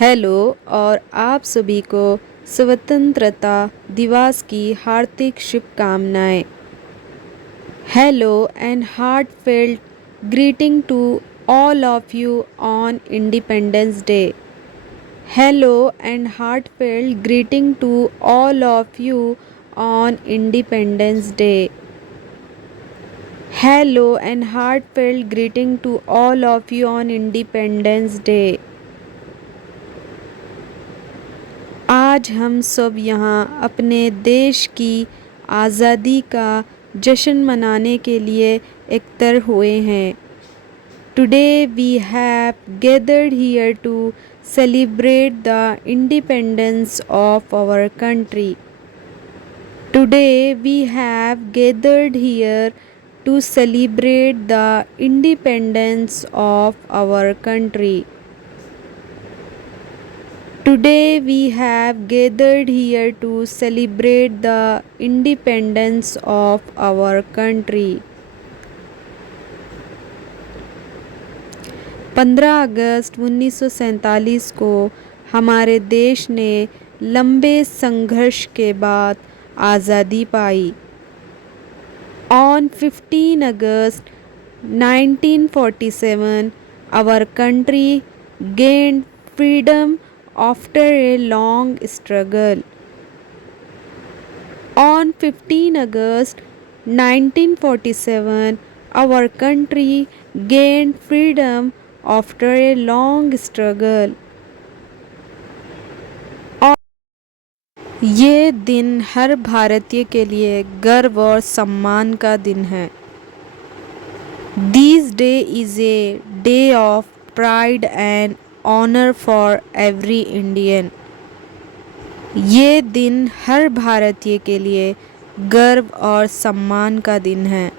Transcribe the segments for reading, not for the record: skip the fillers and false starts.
Hello और आप सभी को स्वतंत्रता दिवस की हार्दिक शुभकामनाएं। Hello and heartfelt greeting to all of you on Independence Day. Hello and heartfelt greeting to all of you on Independence Day. Hello and heartfelt greeting to all of you on Independence Day. आज हम सब यहाँ अपने देश की आज़ादी का जश्न मनाने के लिए एकत्र हुए हैं। Today we have gathered here to celebrate the independence of our country. Today we have gathered here to celebrate the independence of our country. Today we have gathered here to celebrate the independence of our country. 15 अगस्त 1947 को हमारे देश ने लंबे संघर्ष के बाद आज़ादी पाई। On 15 August 1947, our country gained freedom after a long struggle. On 15 August 1947, our country gained freedom after a long struggle. और ये दिन हर भारतीय के लिए गर्व और सम्मान का दिन है। This day is a day of pride and honour for every Indian. ये दिन हर भारतीय के लिए गर्व और सम्मान का दिन है।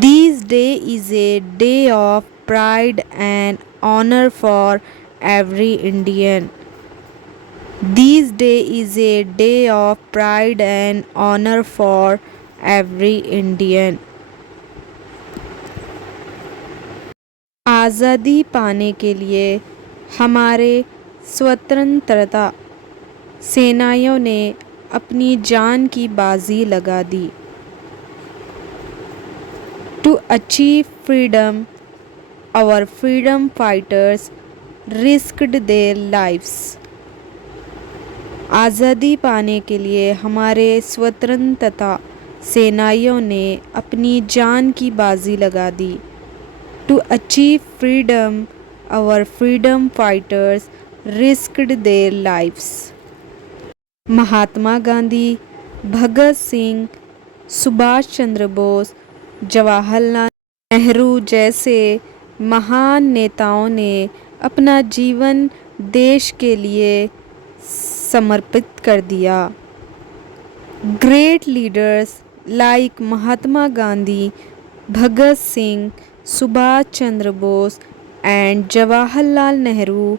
This day is a day of pride and honour for every Indian. This day is a day of pride and honour for every Indian. आज़ादी पाने के लिए हमारे स्वतंत्रता सेनानियों ने अपनी जान की बाजी लगा दी। To achieve freedom our freedom fighters risked their lives. आज़ादी पाने के लिए हमारे स्वतंत्रता सेनानियों ने अपनी जान की बाजी लगा दी। To achieve freedom, our freedom fighters risked their lives. Mahatma Gandhi, Bhagat Singh, Subhash Chandra Bose, Jawaharlal Nehru जैसे महान नेताओं ने अपना जीवन देश के लिए समर्पित कर दिया। Great leaders like Mahatma Gandhi, Bhagat Singh, Subhash Chandra Bose and Jawaharlal Nehru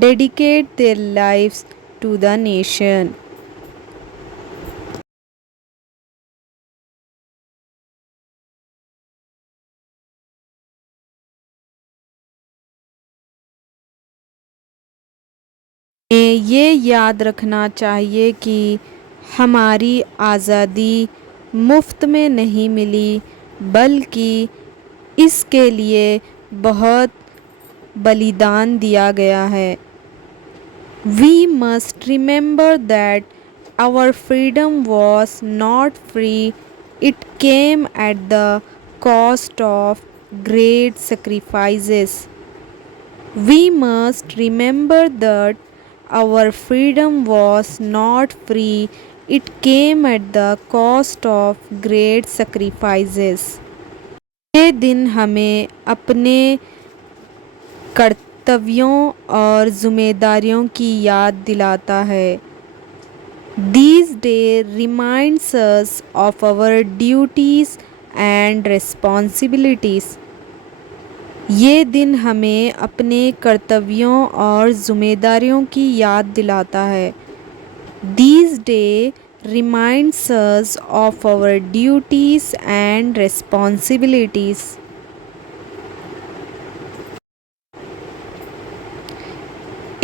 dedicate their lives to the nation. ये याद रखना चाहिए कि हमारी आज़ादी मुफ्त में नहीं मिली, बल्कि इसके लिए बहुत बलिदान दिया गया है। We must remember that our freedom was not free. It came at the cost of great sacrifices. We must remember that our freedom was not free. It came at the cost of great sacrifices. ये दिन हमें अपने कर्तव्यों और जिम्मेदारियों की याद दिलाता है। This day reminds us of our duties and responsibilities. ये दिन हमें अपने कर्तव्यों और जिम्मेदारियों की याद दिलाता है। This day reminds us of our duties and responsibilities.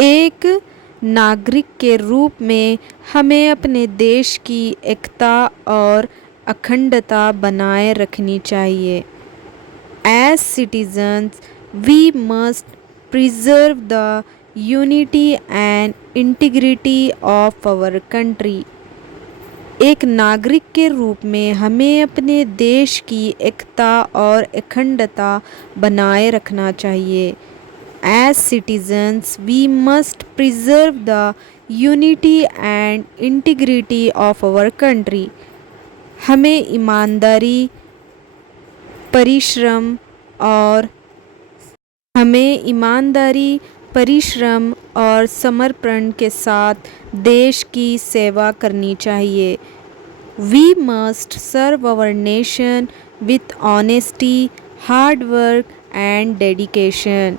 एक नागरिक के रूप में हमें अपने देश की एकता और अखंडता बनाए रखनी चाहिए। As citizens, we must preserve the unity and integrity of our country. एक नागरिक के रूप में हमें अपने देश की एकता और अखंडता बनाए रखना चाहिए। As citizens, we must preserve the unity and integrity of our country. हमें ईमानदारी, परिश्रम और समर्पण के साथ देश की सेवा करनी चाहिए। We must serve our nation with honesty, hard work and dedication.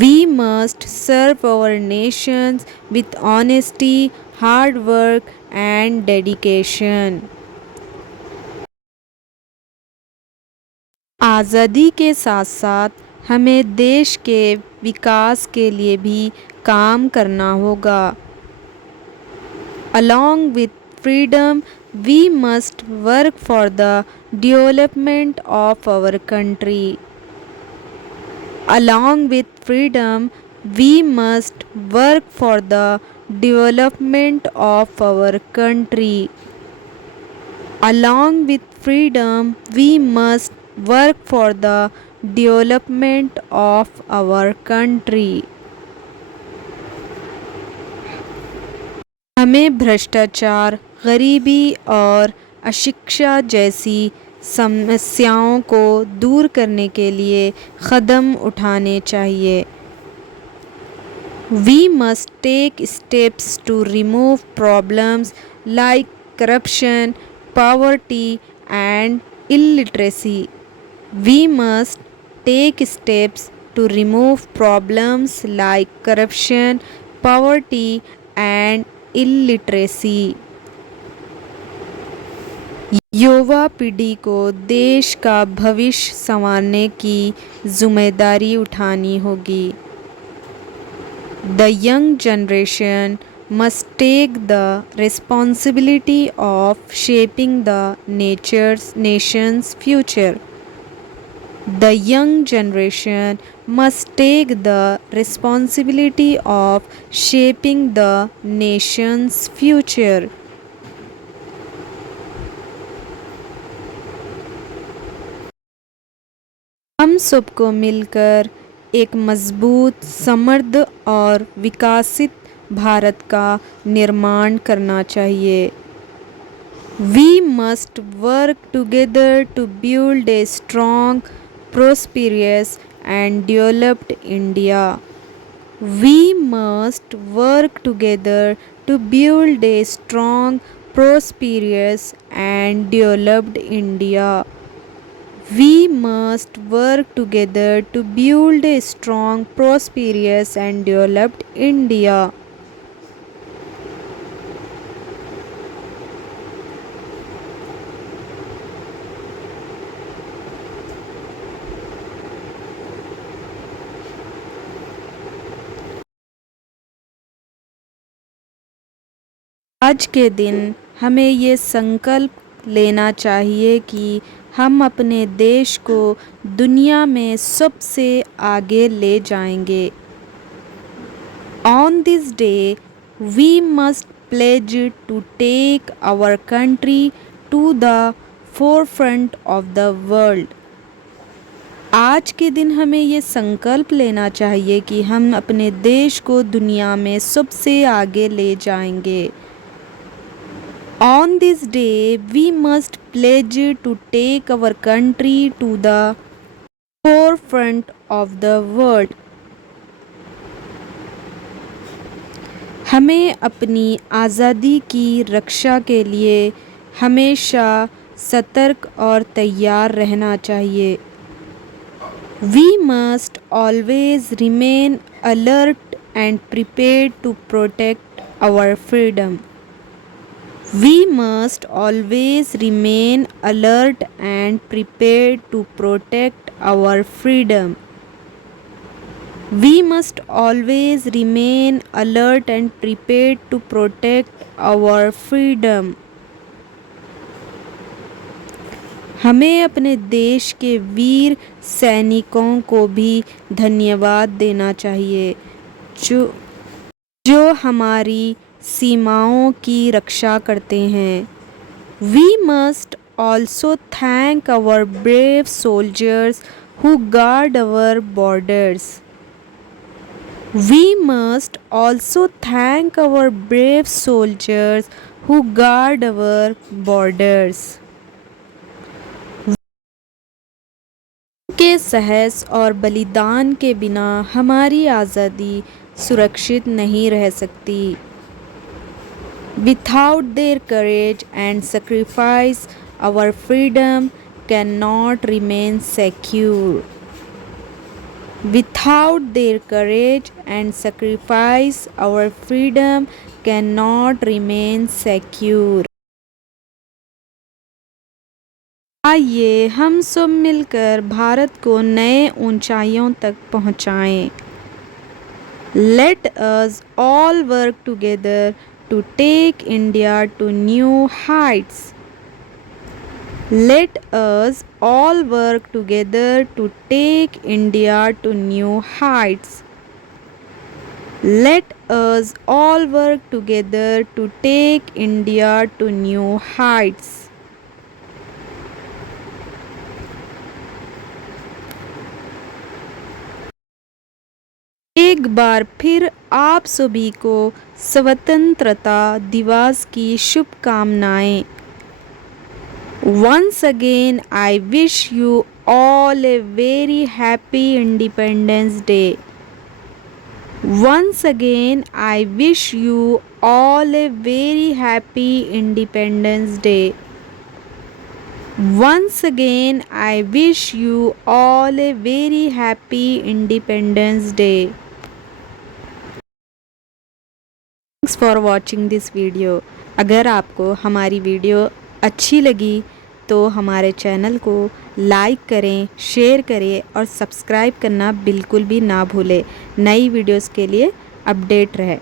We must serve our nations with honesty, hard work and dedication. आज़ादी के साथ साथ हमें देश के विकास के लिए भी काम करना होगा। Along with freedom, we must work for the development of our country. Along with freedom, we must work for the development of our country. Along with freedom, we must work for the development of our country. हमें भ्रष्टाचार, गरीबी और अशिक्षा जैसी समस्याओं को दूर करने के लिए कदम उठाने चाहिए। We must take steps to remove problems like corruption, poverty and illiteracy. We must take steps to remove problems like corruption, poverty and illiteracy. युवा पीढ़ी को देश का भविष्य संवारने की जिम्मेदारी उठानी होगी। The young generation must take the responsibility of shaping the nation's future. The young generation must take the responsibility of shaping the nation's future. हम सबको मिलकर एक मजबूत, समृद्ध और विकसित भारत का निर्माण करना चाहिए। We must work together to build a strong, prosperous and developed India. We must work together to build a strong, prosperous and developed India. We must work together to build a strong, prosperous and developed India. आज के दिन हमें ये संकल्प लेना चाहिए कि हम अपने देश को दुनिया में सबसे आगे ले जाएंगे। On this day, we must pledge to take our country to the forefront of the world. आज के दिन हमें ये संकल्प लेना चाहिए कि हम अपने देश को दुनिया में सबसे आगे ले जाएंगे। On this day, we must pledge to take our country to the forefront of the world. हमें अपनी आज़ादी की रक्षा के लिए हमेशा सतर्क और तैयार रहना चाहिए। We must always remain alert and prepared to protect our freedom. We must always remain alert and prepared to protect our freedom. We must always remain alert and prepared to protect our freedom. हमें अपने देश के वीर सैनिकों को भी धन्यवाद देना चाहिए जो हमारी सीमाओं की रक्षा करते हैं। We must also thank our brave soldiers who guard our borders. We must also thank our brave soldiers who guard our borders. के साहस और बलिदान के बिना हमारी आज़ादी सुरक्षित नहीं रह सकती। Without their courage and sacrifice, our freedom cannot remain secure. Without their courage and sacrifice, our freedom cannot remain secure. आइए हम सब मिलकर भारत को नए ऊंचाइयों तक पहुंचाएं। Let us all work together to take India to new heights. Let us all work together to take India to new heights. Let us all work together to take India to new heights. एक बार फिर आप सभी को स्वतंत्रता दिवस की शुभकामनाएं। Once again, I wish you all a very happy Independence Day. Once again, I wish you all a very happy Independence Day. Once again, I wish you all a very happy Independence Day. Thanks for watching this video. अगर आपको हमारी video अच्छी लगी तो हमारे channel को like करें, share करें और सब्सक्राइब करना बिल्कुल भी ना भूलें। नई वीडियोस के लिए अपडेट रहे।